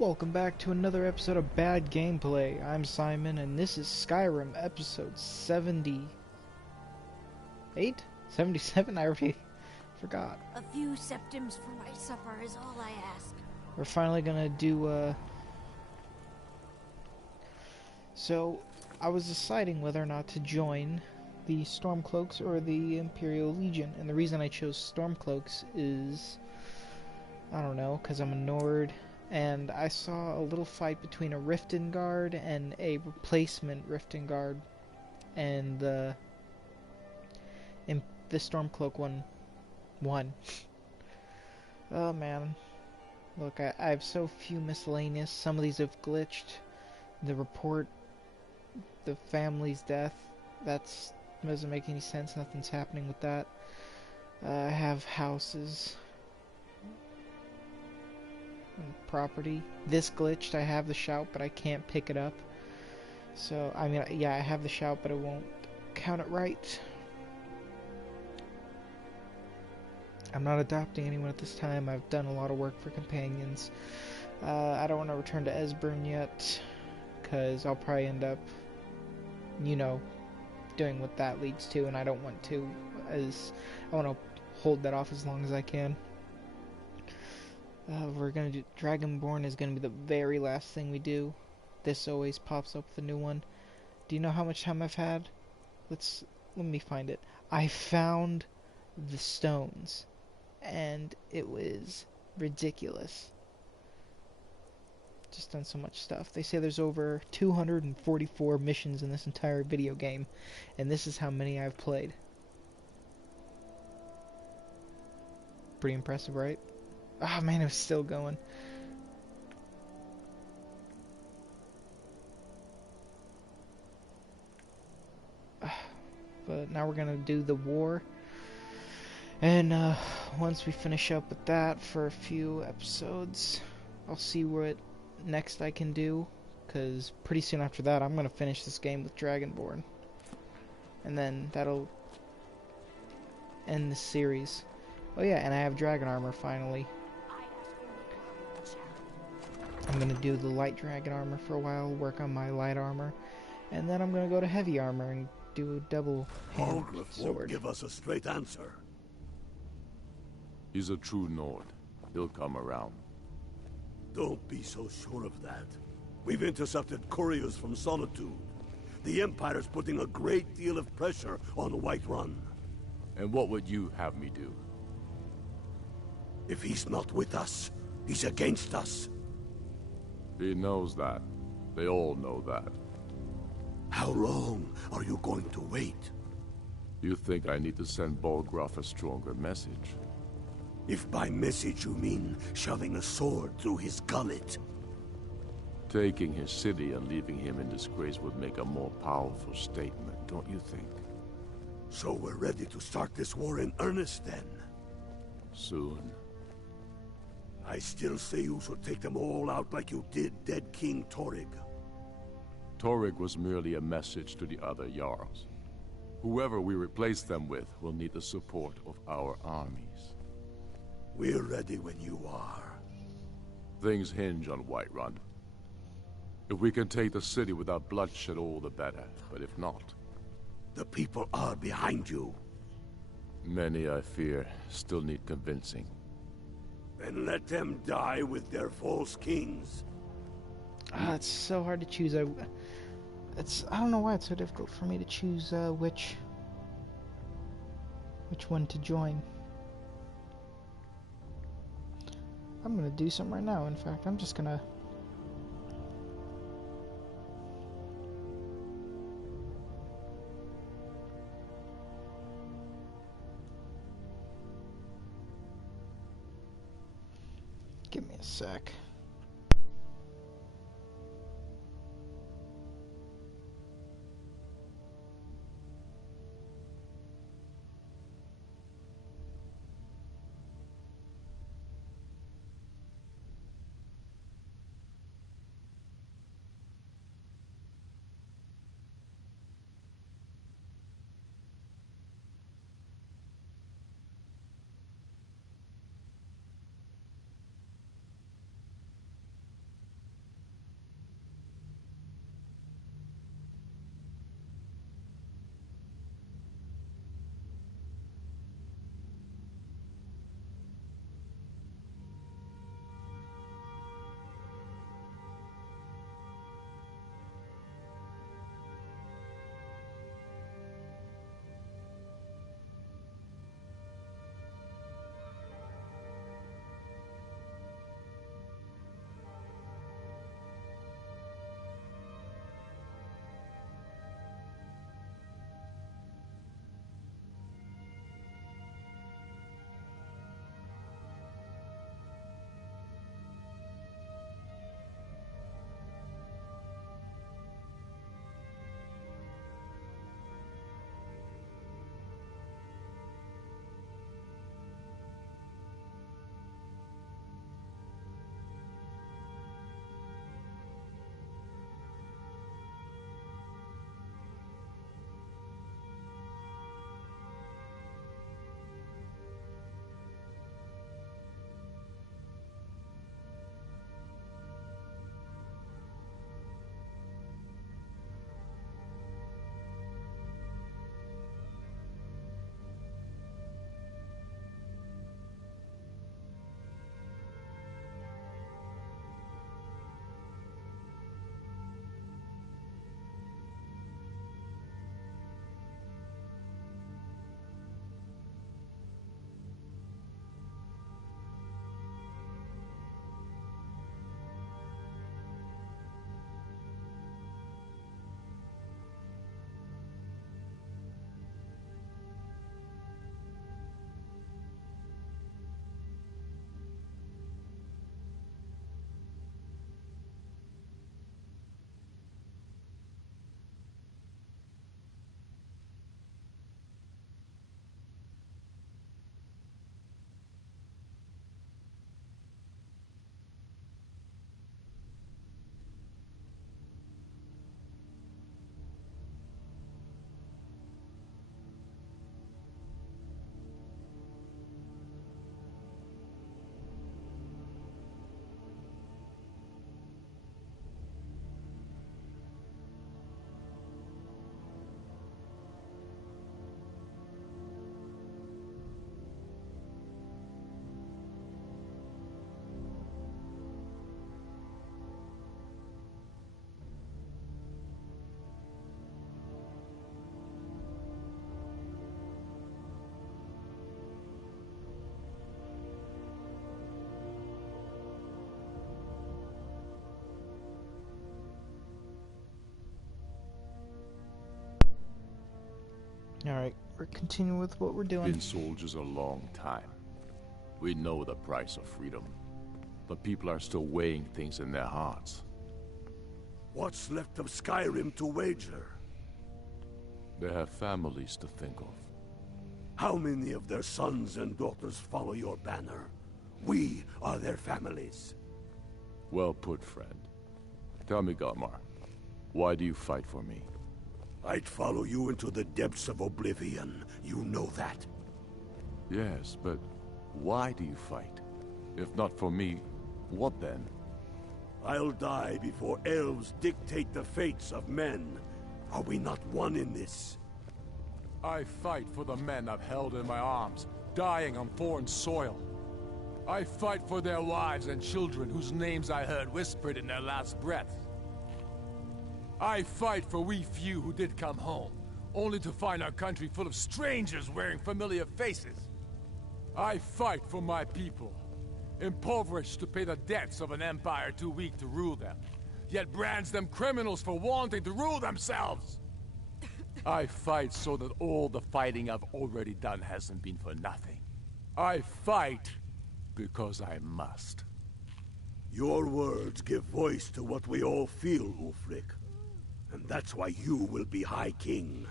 Welcome back to another episode of Bad Gameplay. I'm Simon, and this is Skyrim episode 78? 77? I already forgot. A few septims for my supper is all I ask. We're finally gonna do, So, I was deciding whether or not to join the Stormcloaks or the Imperial Legion, and the reason I chose Stormcloaks is, I don't know, because I'm a Nord. And I saw a little fight between a Riften Guard and a replacement Riften Guard, and the Stormcloak one won. Oh man, look, I have so few miscellaneous. Some of these have glitched. The report, the family's death, that doesn't make any sense. Nothing's happening with that. I have houses. Property. This glitched. I have the shout, but I can't pick it up. So, I mean, yeah, I have the shout, but it won't count it right. I'm not adopting anyone at this time. I've done a lot of work for companions. I don't want to return to Esbern yet, because I'll probably end up, you know, doing what that leads to, and I don't want to, as I want to hold that off as long as I can. We're gonna do Dragonborn is gonna be the very last thing we do. This always pops up with a new one. Do you know how much time I've had? Let me find it. I found the stones, and it was ridiculous. Just done so much stuff. They say there's over 244 missions in this entire video game, and this is how many I've played. Pretty impressive, right? Oh man, it was still going. But now we're gonna do the war. And once we finish up with that for a few episodes, I'll see what next I can do. Because pretty soon after that, I'm gonna finish this game with Dragonborn. And then that'll end the series. Oh yeah, and I have dragon armor finally. I'm gonna do the light dragon armor for a while, work on my light armor, and then I'm gonna go to heavy armor and do a double hand sword. Won't give us a straight answer. He's a true Nord. He'll come around. Don't be so sure of that. We've intercepted couriers from Solitude. The Empire's putting a great deal of pressure on Whiterun. And what would you have me do? If he's not with us, he's against us. He knows that. They all know that. How long are you going to wait? You think I need to send Bolgraf a stronger message? If by message you mean shoving a sword through his gullet. Taking his city and leaving him in disgrace would make a more powerful statement, don't you think? So we're ready to start this war in earnest then? Soon. I still say you should take them all out like you did dead King Torrig. Torrig was merely a message to the other Jarls. Whoever we replace them with will need the support of our armies. We're ready when you are. Things hinge on Whiterun. If we can take the city without bloodshed, all the better. But if not... The people are behind you. Many, I fear, still need convincing. Then let them die with their false kings. It's so hard to choose. I don't know why it's so difficult for me to choose which one to join. I'm gonna do something right now. In fact, I'm just gonna give me a sec. Alright, we're continuing with what we're doing. Been soldiers a long time. We know the price of freedom. But people are still weighing things in their hearts. What's left of Skyrim to wager? They have families to think of. How many of their sons and daughters follow your banner? We are their families. Well put, friend. Tell me, Galmar, why do you fight for me? I'd follow you into the depths of oblivion. You know that. Yes, but why do you fight? If not for me, what then? I'll die before elves dictate the fates of men. Are we not one in this? I fight for the men I've held in my arms, dying on foreign soil. I fight for their wives and children whose names I heard whispered in their last breath. I fight for we few who did come home, only to find our country full of strangers wearing familiar faces. I fight for my people, impoverished to pay the debts of an empire too weak to rule them, yet brands them criminals for wanting to rule themselves. I fight so that all the fighting I've already done hasn't been for nothing. I fight because I must. Your words give voice to what we all feel, Ulfric. And that's why you will be High King.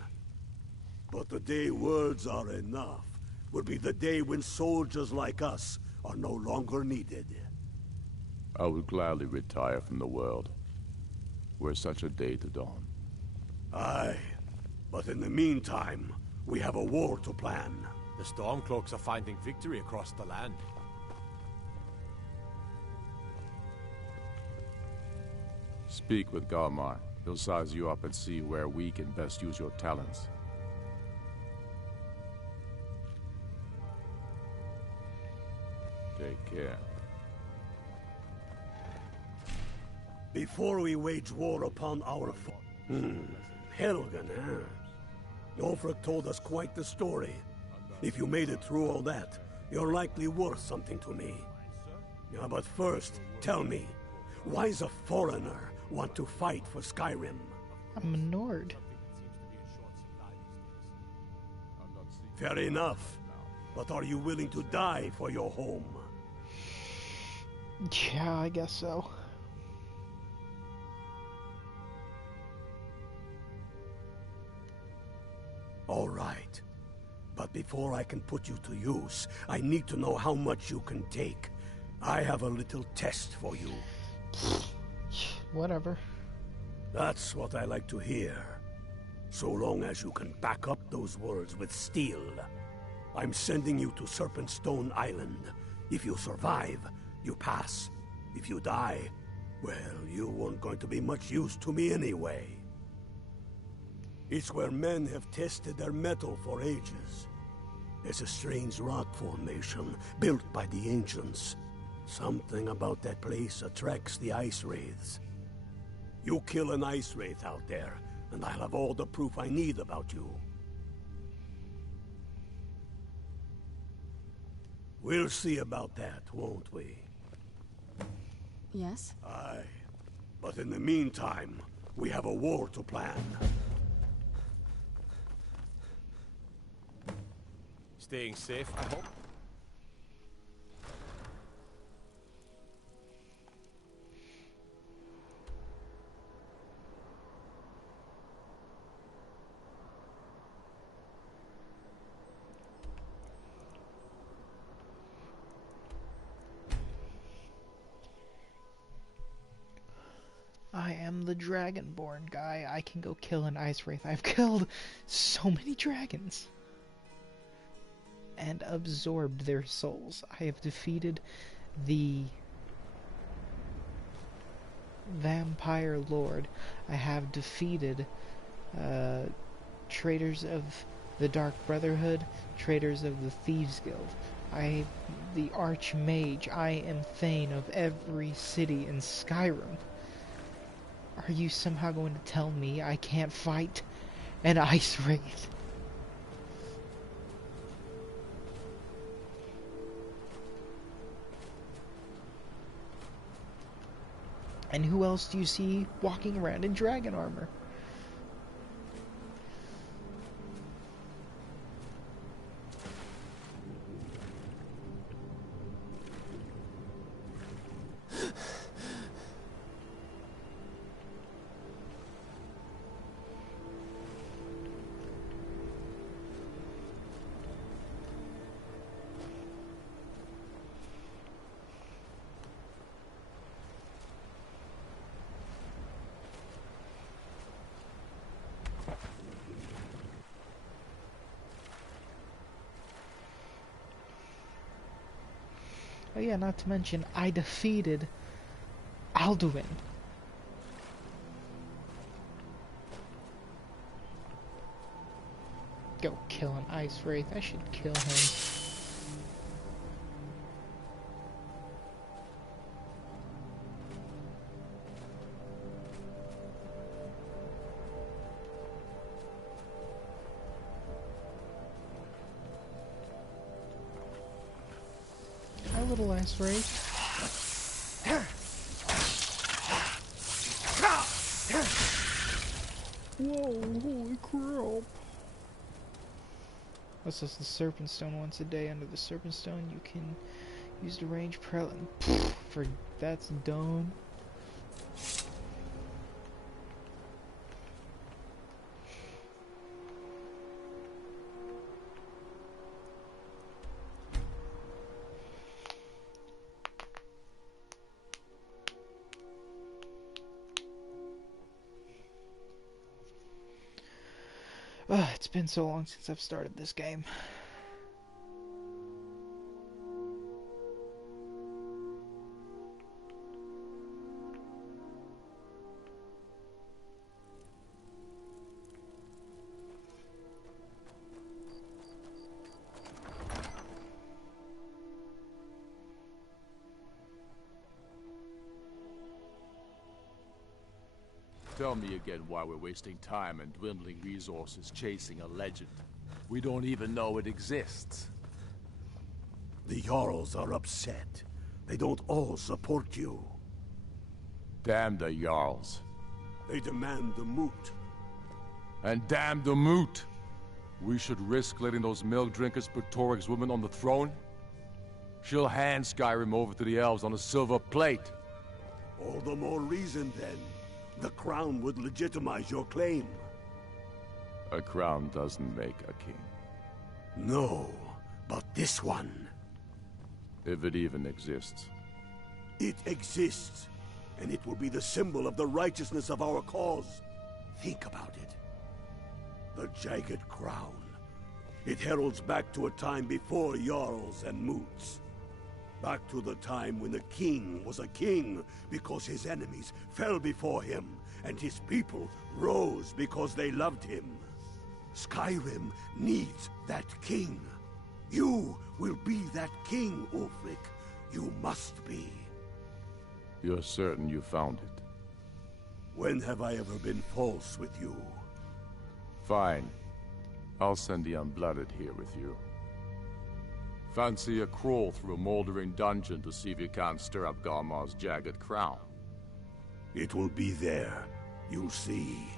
But the day words are enough will be the day when soldiers like us are no longer needed. I would gladly retire from the world, were such a day to dawn. Aye, but in the meantime, we have a war to plan. The Stormcloaks are finding victory across the land. Speak with Galmar. He'll size you up and see where we can best use your talents. Take care. Before we wage war upon our Helgen, huh? Ulfric told us quite the story. If you made it through all that, you're likely worth something to me. Yeah, but first, tell me, why does a foreigner want to fight for Skyrim? I'm a Nord. Fair enough. But are you willing to die for your home? Yeah, I guess so. All right. But before I can put you to use, I need to know how much you can take. I have a little test for you. Whatever. That's what I like to hear. So long as you can back up those words with steel. I'm sending you to Serpentstone Island. If you survive, you pass. If you die, well, you weren't going to be much use to me anyway. It's where men have tested their metal for ages. There's a strange rock formation built by the ancients. Something about that place attracts the ice wraiths. You kill an ice wraith out there, and I'll have all the proof I need about you. We'll see about that, won't we? Yes? Aye. But in the meantime, we have a war to plan. Staying safe, I hope. I am the Dragonborn guy. I can go kill an ice wraith. I've killed so many dragons. And absorbed their souls. I have defeated the Vampire Lord. I have defeated traitors of the Dark Brotherhood, traitors of the Thieves Guild. The Archmage. I am Thane of every city in Skyrim. Are you somehow going to tell me I can't fight an ice wraith? And who else do you see walking around in dragon armor? Oh yeah, not to mention, I defeated Alduin. Go kill an ice wraith. I should kill him. Hi, little ice wraith. Whoa, holy crap. This is the Serpent Stone. Once a day under the Serpent Stone, you can use the range prelate. For that's dumb. It's been so long since I've started this game. Tell me again why we're wasting time and dwindling resources chasing a legend. We don't even know it exists. The Jarls are upset. They don't all support you. Damn the Jarls. They demand the moot. And damn the moot! We should risk letting those milk drinkers put Toryg's woman on the throne? She'll hand Skyrim over to the elves on a silver plate. All the more reason, then. The crown would legitimize your claim. A crown doesn't make a king. No, but this one. If it even exists. It exists, and it will be the symbol of the righteousness of our cause. Think about it. The jagged crown. It heralds back to a time before Jarls and moots. Back to the time when the king was a king because his enemies fell before him, and his people rose because they loved him. Skyrim needs that king. You will be that king, Ulfric. You must be. You're certain you found it? When have I ever been false with you? Fine. I'll send the Unblooded here with you. Fancy a crawl through a moldering dungeon to see if you can't stir up Garmar's jagged crown. It will be there. You'll see.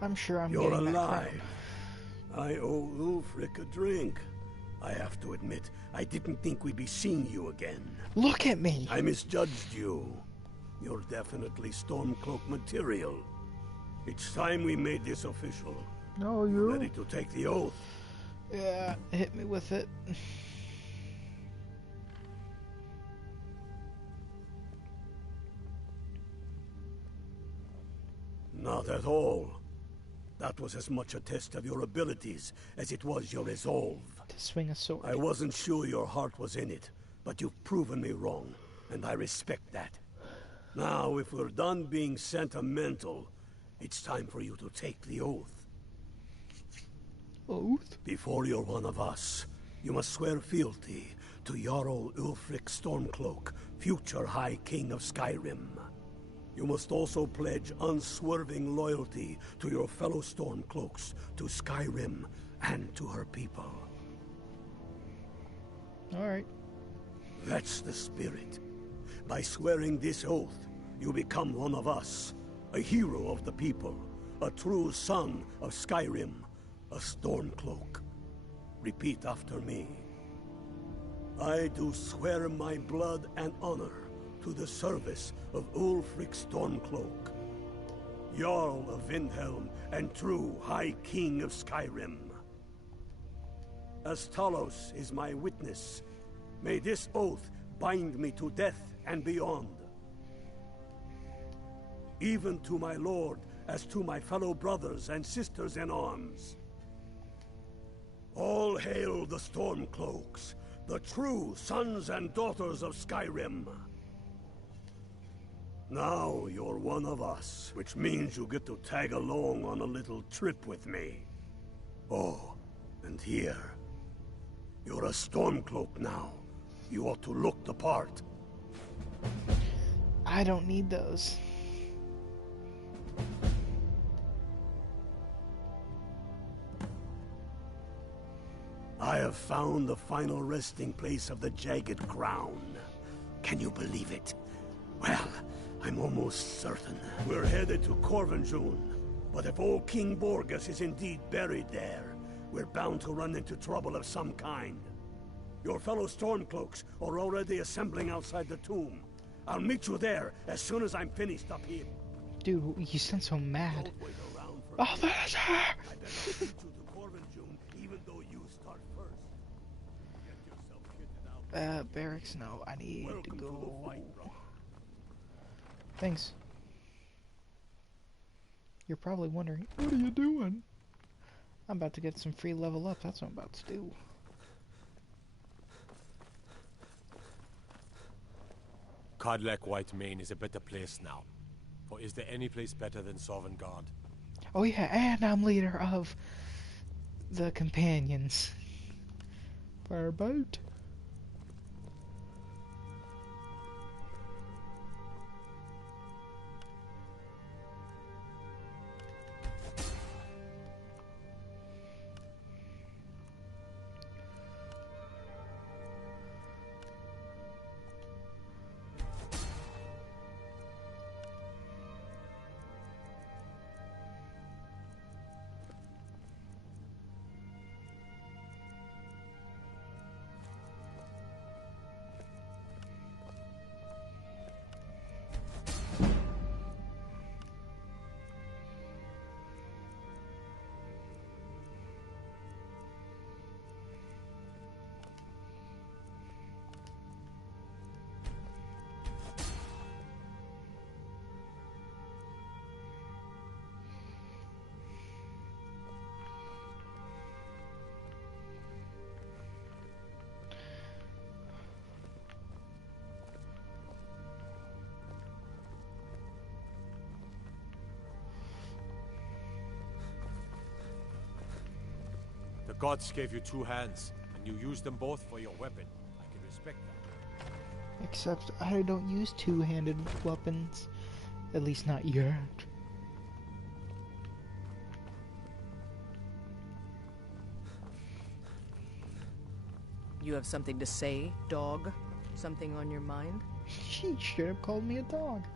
I'm sure I'm You're getting that alive. I owe Ulfric a drink. I have to admit, I didn't think we'd be seeing you again. Look at me! I misjudged you. You're definitely Stormcloak material. It's time we made this official. No, you're... Ready to take the oath? Yeah, hit me with it. Not at all. That was as much a test of your abilities as it was your resolve. To swing a sword. I wasn't sure your heart was in it, but you've proven me wrong, and I respect that. Now, if we're done being sentimental, it's time for you to take the oath. Oath? Before you're one of us, you must swear fealty to Jarl Ulfric Stormcloak, future High King of Skyrim. You must also pledge unswerving loyalty to your fellow Stormcloaks, to Skyrim, and to her people. Alright. That's the spirit. By swearing this oath, you become one of us, a hero of the people, a true son of Skyrim, a Stormcloak. Repeat after me. I do swear my blood and honor to the service of Ulfric Stormcloak, Jarl of Windhelm and true High King of Skyrim. As Talos is my witness, may this oath bind me to death and beyond. Even to my lord, as to my fellow brothers and sisters in arms. All hail the Stormcloaks, The true sons and daughters of Skyrim. Now you're one of us, which means you get to tag along on a little trip with me. Oh, and here. You're a Stormcloak now. You ought to look the part. I don't need those. I have found the final resting place of the Jagged Crown. Can you believe it? Well, I'm almost certain. We're headed to Corvinjune, but if old King Borgus is indeed buried there, we're bound to run into trouble of some kind. Your fellow Stormcloaks are already assembling outside the tomb. I'll meet you there as soon as I'm finished up here. Dude, you sound so mad. Don't wait around for Oh, there's her! I better lead you to Corvinjune, even though you start first. Get yourself kitted out. Barracks, no, I need to Welcome go. to the fight, brother. Thanks. You're probably wondering, what are you doing? I'm about to get some free level up, that's what I'm about to do. Codlek Whitemane is a better place now. For is there any place better than Sovngarde? Oh yeah, and I'm leader of the companions. Fireboat. The gods gave you two hands, and you used them both for your weapon. I can respect that. Except I don't use two-handed weapons. At least not yet. You have something to say, dog? Something on your mind? She should have called me a dog.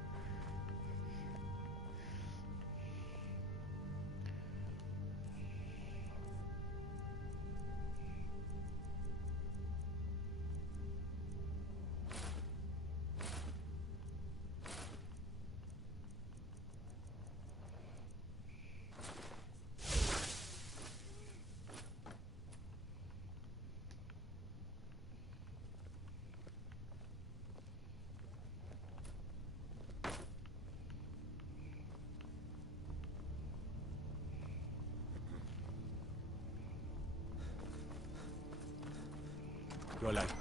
Your life.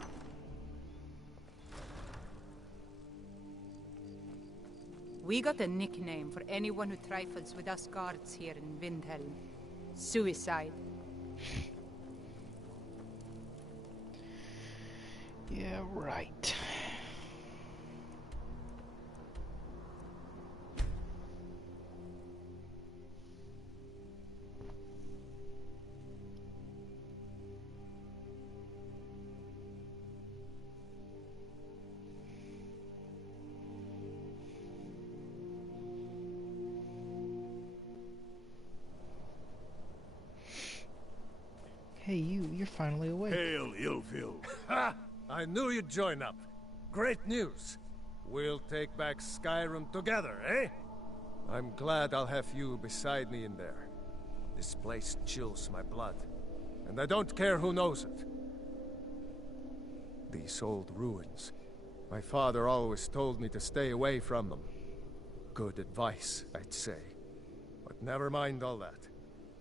We got a nickname for anyone who trifles with us guards here in Windhelm. Suicide. Yeah, right. Hey, you're finally awake. Hail, Ilfil. Ha! I knew you'd join up. Great news. We'll take back Skyrim together, eh? I'm glad I'll have you beside me in there. This place chills my blood, and I don't care who knows it. These old ruins. My father always told me to stay away from them. Good advice, I'd say. But never mind all that.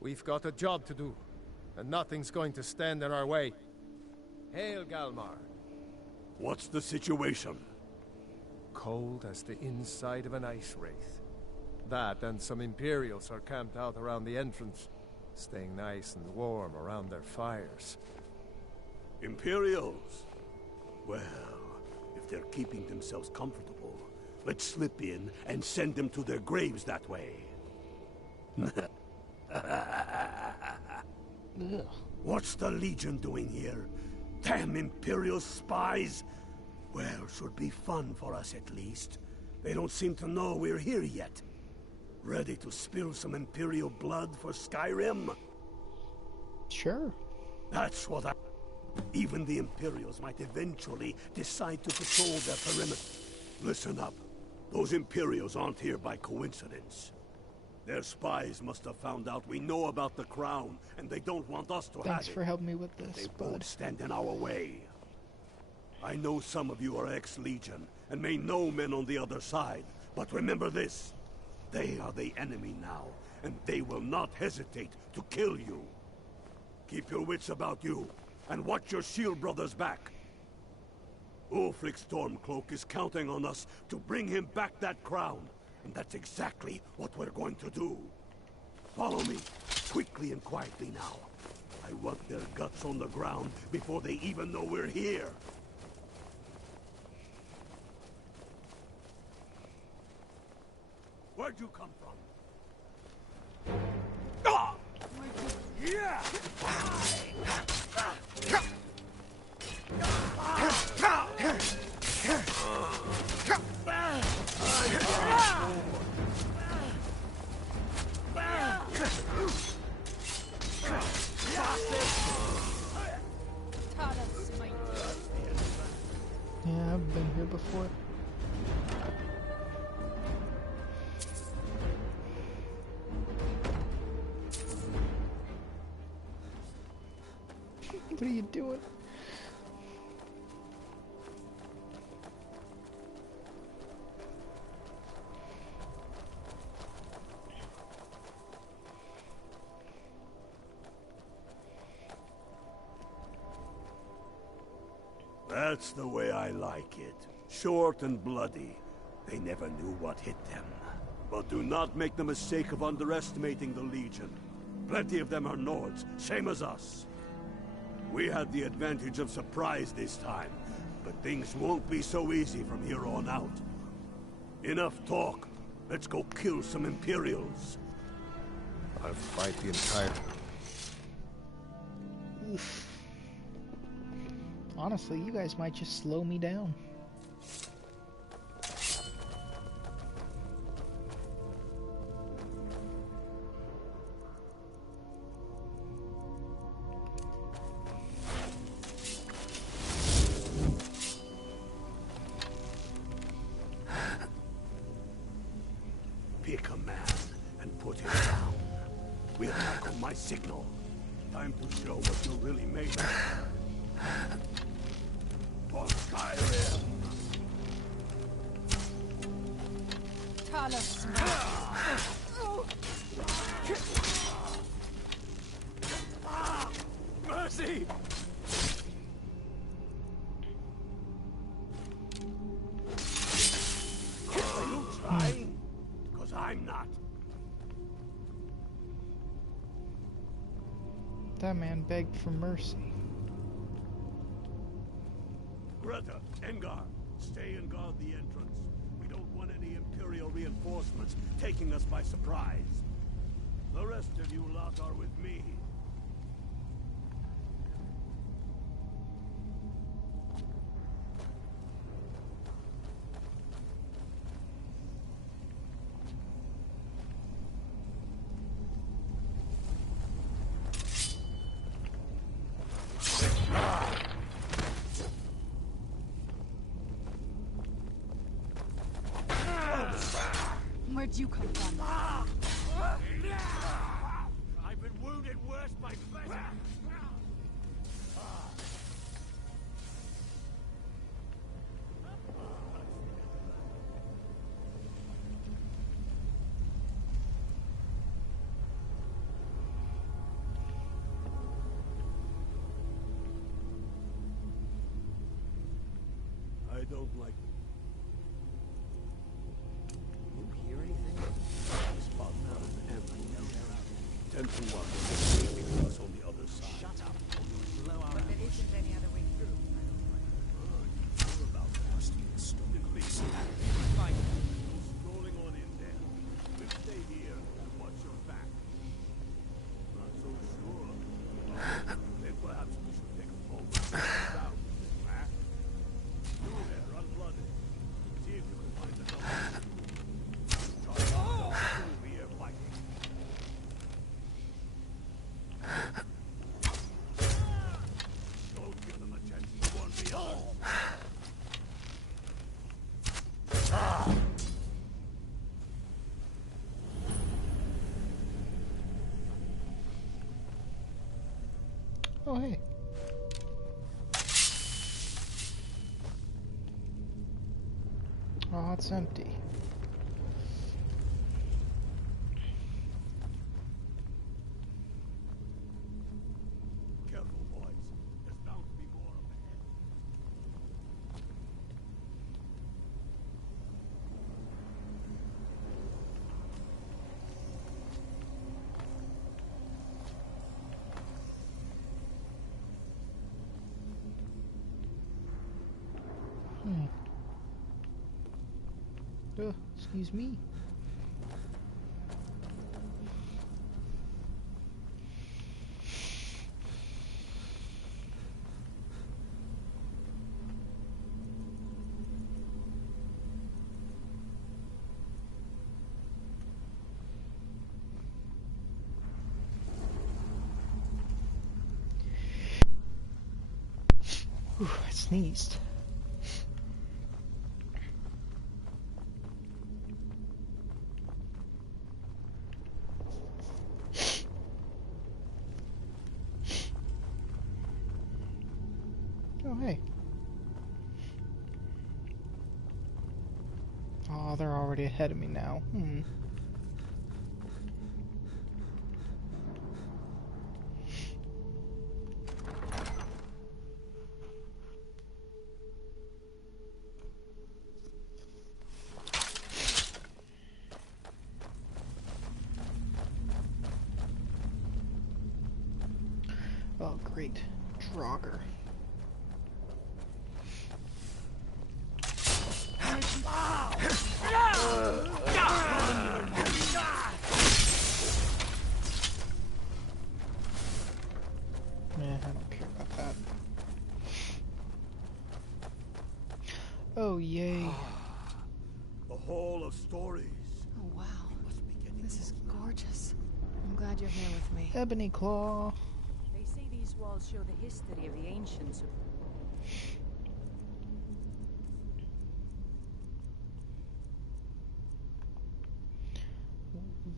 We've got a job to do, and nothing's going to stand in our way. Hail, Galmar. What's the situation? Cold as the inside of an ice wraith. That and some Imperials are camped out around the entrance, staying nice and warm around their fires. Imperials? Well, if they're keeping themselves comfortable, let's slip in and send them to their graves that way. What's the Legion doing here? Damn Imperial spies! Well, should be fun for us at least. They don't seem to know we're here yet. Ready to spill some Imperial blood for Skyrim? Sure. That's what I... Even the Imperials might eventually decide to patrol their perimeter. Listen up. Those Imperials aren't here by coincidence. Their spies must have found out we know about the crown, and they don't want us to have it. Thanks for helping me with this, They bud. won't stand in our way. I know some of you are ex-Legion, and may know men on the other side, but remember this. They are the enemy now, and they will not hesitate to kill you. Keep your wits about you, and watch your shield brothers back. Ulfric Stormcloak is counting on us to bring him back that crown, and that's exactly what we're going to do. Follow me, quickly and quietly now. I want their guts on the ground before they even know we're here. Where'd you come from? Ah! Yeah! Yeah, I've been here before. What are you doing? That's the way I like it. Short and bloody. They never knew what hit them. But do not make the mistake of underestimating the Legion. Plenty of them are Nords, same as us. We had the advantage of surprise this time, but things won't be so easy from here on out. Enough talk. Let's go kill some Imperials. I'll fight the entire... Oof. Honestly, you guys might just slow me down. Pick a man and put him down. We'll tackle my signal. Time to show what you're really made of. For Skyrim! Talos. Mercy! Are you trying? Because I'm not. That man begged for mercy. Greta, Engar, stay and guard the entrance. We don't want any Imperial reinforcements taking us by surprise. The rest of you lot are with me. Where'd you come from? I've been wounded worse by flesh. don't like... You hear anything? Spot now and Ten to one. Waiting us on the other side. Shut up. But there isn't any other way through. Sure about that. Must be a stupid police. Fine. Go strolling on in there. We'll stay here and watch your back. Not so sure. Then perhaps we should take a phone down. You there, unblooded. See if you can find the number. We'll be here fighting. Don't give them a chance to warn the others. Oh, hey. Oh, it's empty. Careful, boys. There's bound to be more up ahead. Excuse me. Ooh, I sneezed. Oh, hey. Oh, they're already ahead of me now. Oh, great. Draugr. Yeah, I don't care about that. Oh, yay. The Hall of Stories. Oh, wow. This is gorgeous. I'm glad you're here with me. Ebony Claw. They say these walls show the history of the ancients.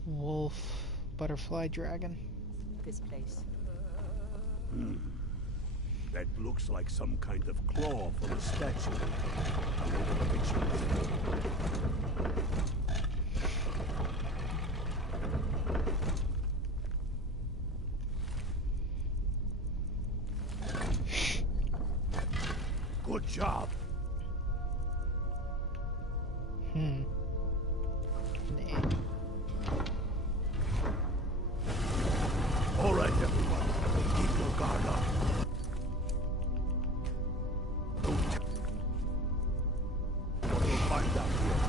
Wolf. Butterfly dragon. This place. That looks like some kind of claw from a statue. I'll look at the picture. Good job. Nah. All right, everyone. Keep your guard up. What we'll find out here.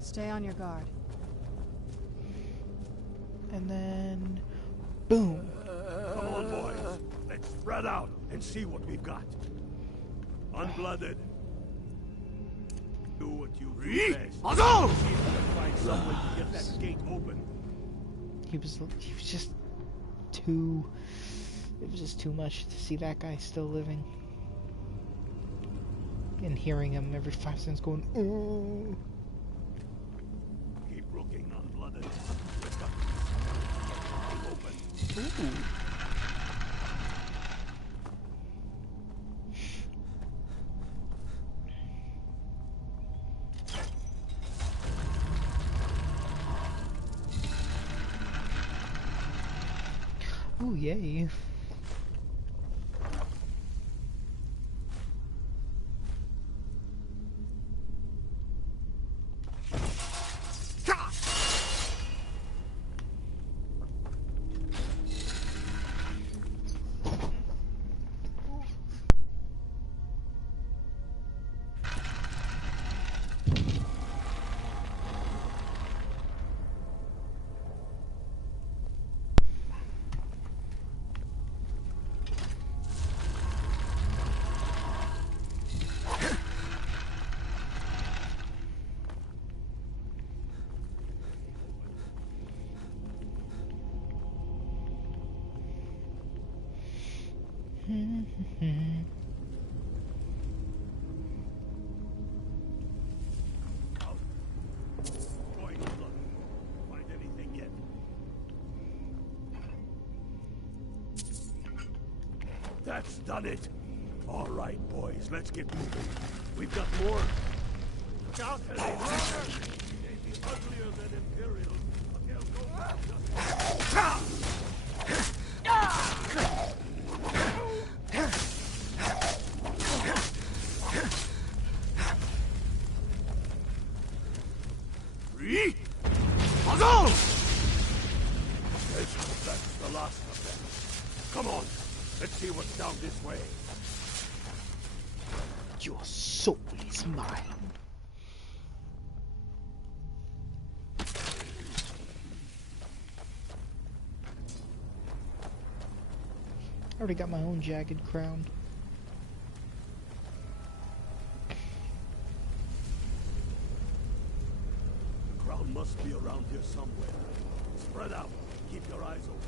Stay on your guard. And then... boom! Come on, boys. Let's spread out and see what we've got. Unblooded. Do what you do best. See if you can find some way to get that gate open. He was just too... It was just too much to see that guy still living. And hearing him every 5 seconds going, ooh. Keep looking, Unblooded. Open. Ooh. Ooh, yay. Boy, good luck. Find anything yet? That's done it. All right, boys, let's get moving. We've got more. Look out, Henry. They'd be uglier than Imperials, but they'll go Three? Puzzle! Let's hope that's the last of them. Come on, let's see what's down this way. Your soul is mine. I already got my own jagged crown. The crown must be around here somewhere. Spread out. Keep your eyes open.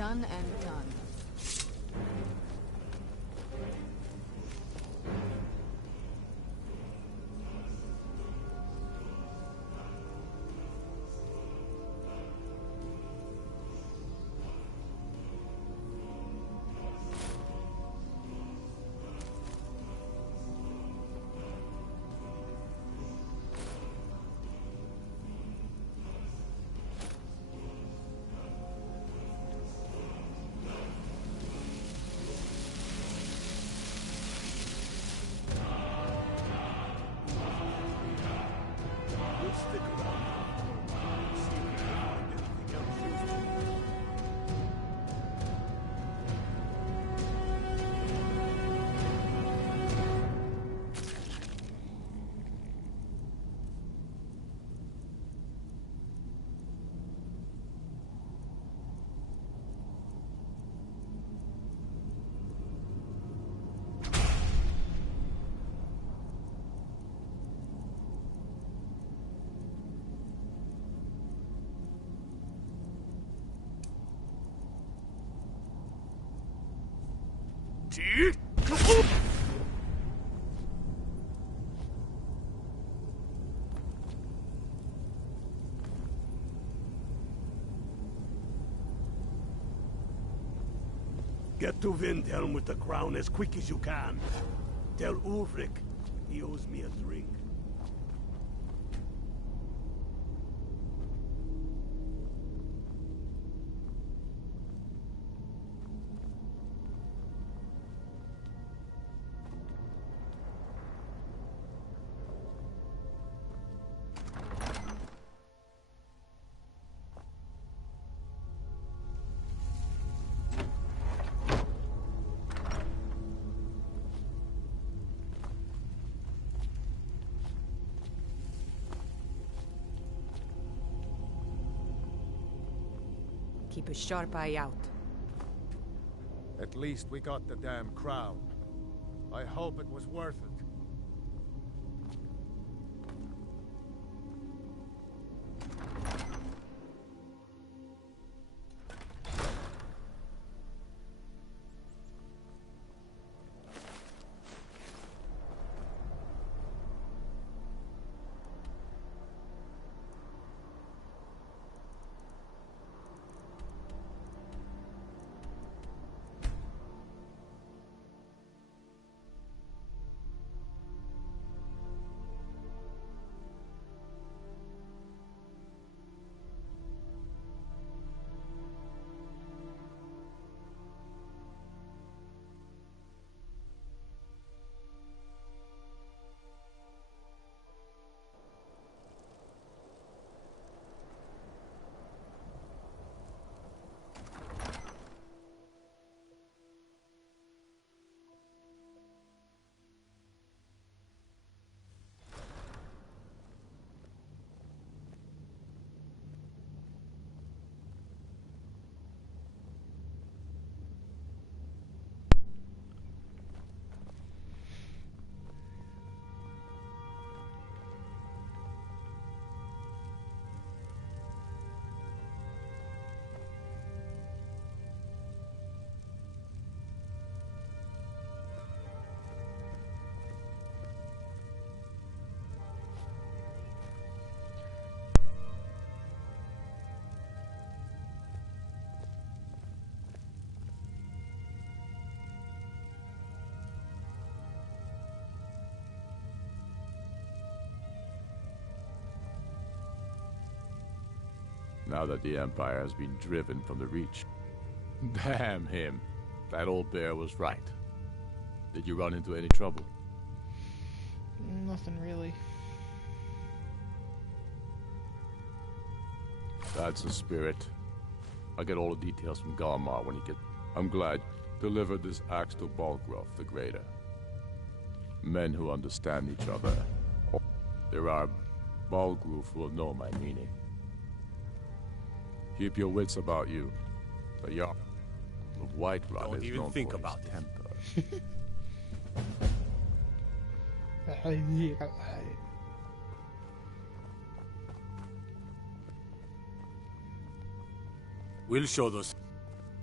Done and done. We'll stick around. See if we can find anything else useful. Get to Windhelm with the crown as quick as you can. Tell Ulrich he owes me a drink. Keep a sharp eye out. At least we got the damn crown. I hope it was worth it. Now that the Empire has been driven from the Reach. Damn him. That old bear was right. Did you run into any trouble? Nothing really. That's the spirit. I'll get all the details from Galmar when he get... I'm glad. Delivered this axe to Balgrove the Greater. Men who understand each other. There are Balgrove who will know my meaning. Keep your wits about you. The Jarl of Whiterun Don't is even known think for about his it. temper. We'll show those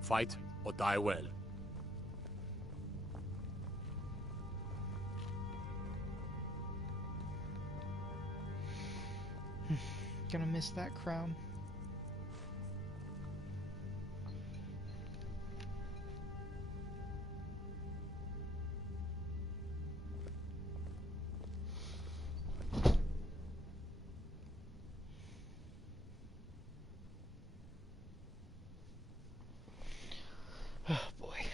Fight or die well. Gonna miss that crown. Oh boy.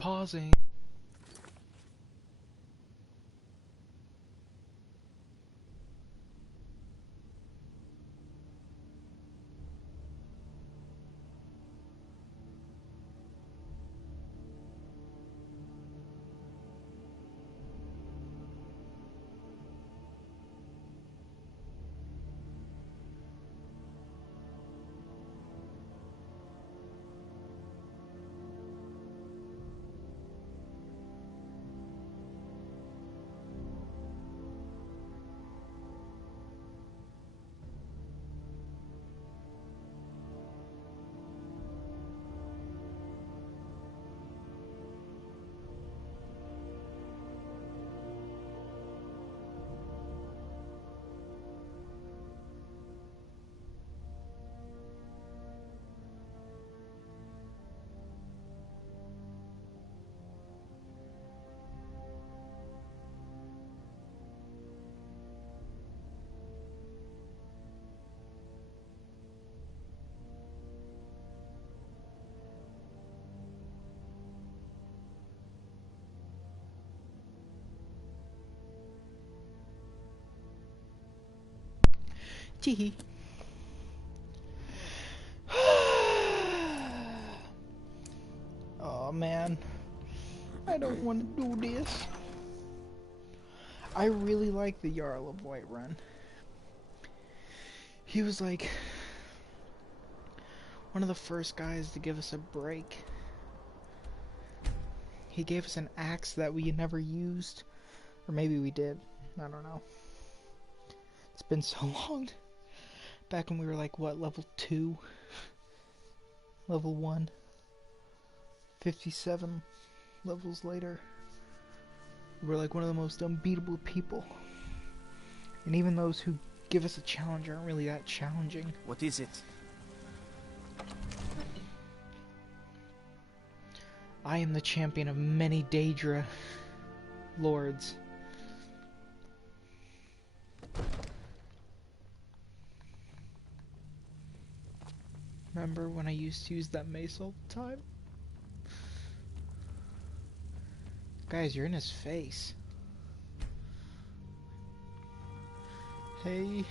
Pausing. Teehee. Oh man, I don't want to do this. I really like the Jarl of Whiterun. He was like one of the first guys to give us a break. He gave us an axe that we had never used, or maybe we did. I don't know. It's been so long. Back when we were like, what, level 2? Level 1? 57 levels later. We're like one of the most unbeatable people. And even those who give us a challenge aren't really that challenging. What is it? I am the champion of many Daedra lords. Remember when I used to use that mace all the time? Guys, you're in his face. Hey.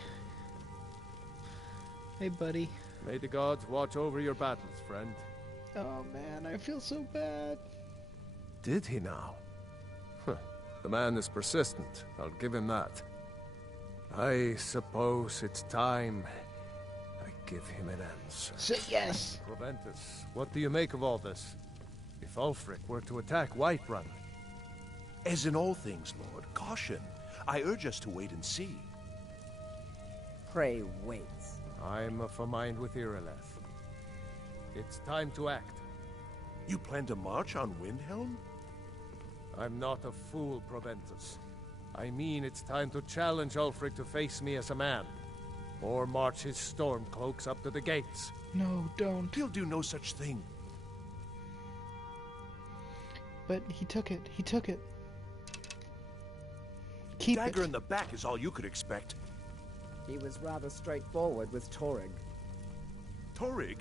Hey, buddy. May the gods watch over your battles, friend. Oh man, I feel so bad. Did he now? Huh. The man is persistent, I'll give him that. I suppose it's time I give him an answer. Say yes! Proventus, what do you make of all this? If Ulfric were to attack Whiterun? As in all things, Lord, caution. I urge us to wait and see. Pray wait. I'm of a mind with Irileth. It's time to act. You plan to march on Windhelm? I'm not a fool, Proventus. I mean it's time to challenge Ulfric to face me as a man. Or march his stormcloaks up to the gates. No, don't. He'll do no such thing. But he took it. He took it. Keep Dagger it. in the back is all you could expect. He was rather straightforward with Torrig. Torrig?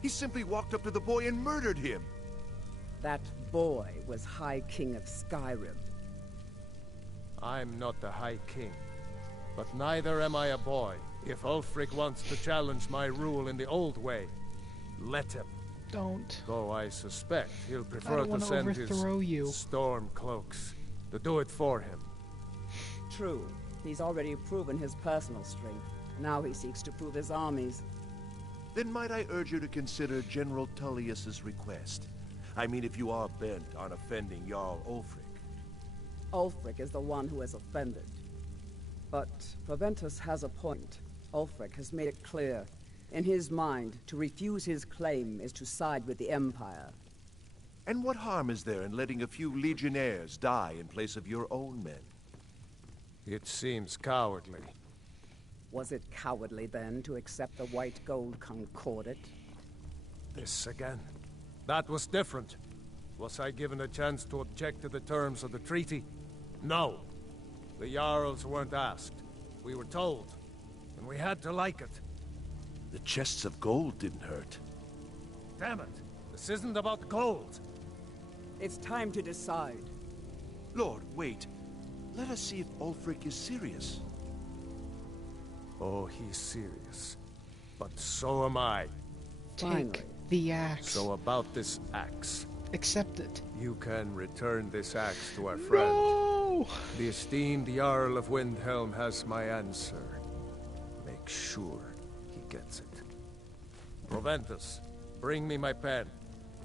He simply walked up to the boy and murdered him. That boy was High King of Skyrim. I'm not the High King. But neither am I a boy. If Ulfric wants to challenge my rule in the old way, let him. Don't. Though I suspect he'll prefer to send his stormcloaks to do it for him. True. He's already proven his personal strength. Now he seeks to prove his armies. Then might I urge you to consider General Tullius's request? I mean, if you are bent on offending Jarl Ulfric. Ulfric is the one who has offended. But Proventus has a point. Ulfric has made it clear In his mind, to refuse his claim is to side with the Empire. And what harm is there in letting a few legionnaires die in place of your own men? It seems cowardly. Was it cowardly, then, to accept the white gold concordat? This again? That was different. Was I given a chance to object to the terms of the treaty? No. The Jarls weren't asked. We were told. And we had to like it. The chests of gold didn't hurt. Damn it! This isn't about gold! It's time to decide. Lord, wait. Let us see if Ulfric is serious. Oh, he's serious. But so am I. Take the axe. So about this axe. Accept it. You can return this axe to our friend. No! The esteemed Jarl of Windhelm has my answer. Make sure he gets it. Proventus, bring me my pen.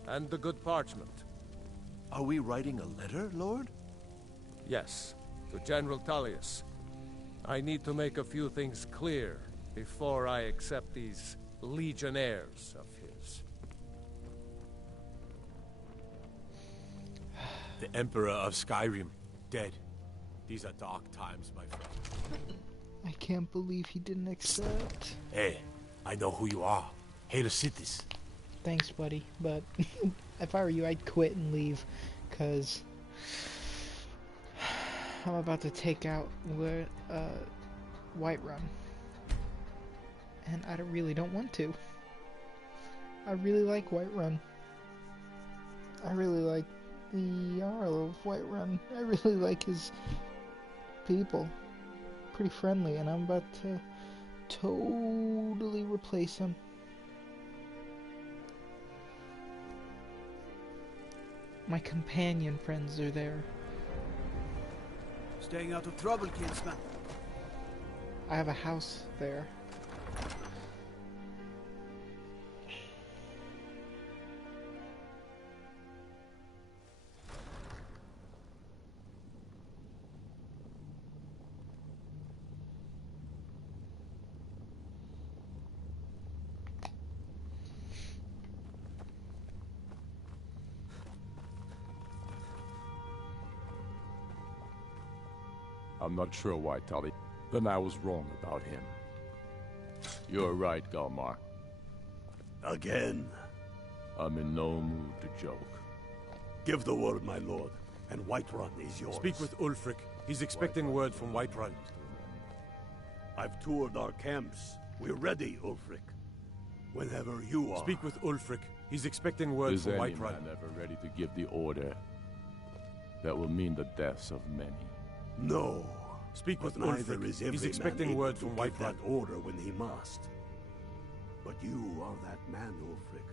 And the good parchment. Are we writing a letter, Lord? Yes, to General Tullius. I need to make a few things clear before I accept these legionnaires of his. The Emperor of Skyrim, dead. These are dark times, my friend. I can't believe he didn't accept. Hey, I know who you are. Hail Cities. Thanks, buddy, but if I were you, I'd quit and leave, because I'm about to take out Whiterun, and I really don't want to. I really like Whiterun. I really like the Jarl of Whiterun. I really like his people. Pretty friendly, and I'm about to totally replace him. My companion friends are there. Staying out of trouble, kinsman. I have a house there. I'm not sure why, Tully. Then I was wrong about him. You're right, Galmar. Again? I'm in no mood to joke. Give the word, my lord, and Whiterun is yours. Speak with Ulfric. He's expecting word from Whiterun. I've toured our camps. We're ready, Ulfric. Whenever you are. Speak with Ulfric. He's expecting word Is from any Whiterun. man ever ready to give the order that will mean the deaths of many? No. Speak with neither Ulfric. is every He's expecting man word able from to give Whiterun. that order when he must. But you are that man, Ulfric.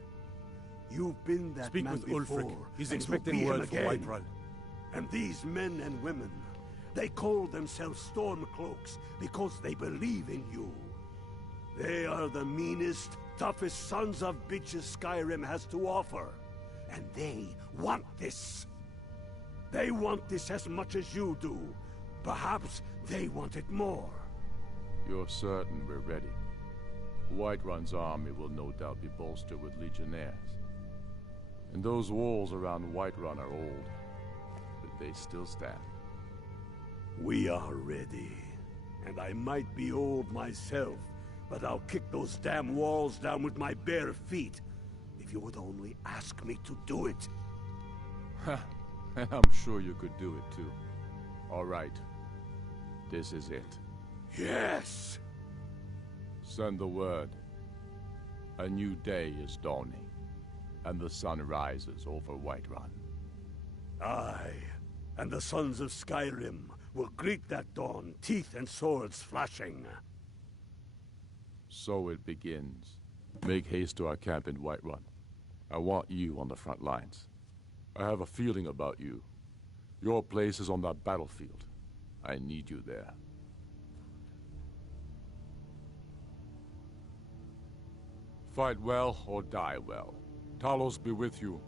You've been that Speak man with before. Ulfric. He's and expecting you'll be word him from again. Whiterun. And these men and women, they call themselves Stormcloaks because they believe in you. They are the meanest, toughest sons of bitches Skyrim has to offer. And they want this. They want this as much as you do. Perhaps they want it more. You're certain we're ready? Whiterun's army will no doubt be bolstered with legionnaires. And those walls around Whiterun are old, but they still stand. We are ready. And I might be old myself, but I'll kick those damn walls down with my bare feet, if you would only ask me to do it. And I'm sure you could do it too. All right. This is it. Yes! Send the word. A new day is dawning, and the sun rises over Whiterun. Aye, and the sons of Skyrim will greet that dawn, teeth and swords flashing. So it begins. Make haste to our camp in Whiterun. I want you on the front lines. I have a feeling about you. Your place is on that battlefield. I need you there. Fight well or die well. Talos be with you,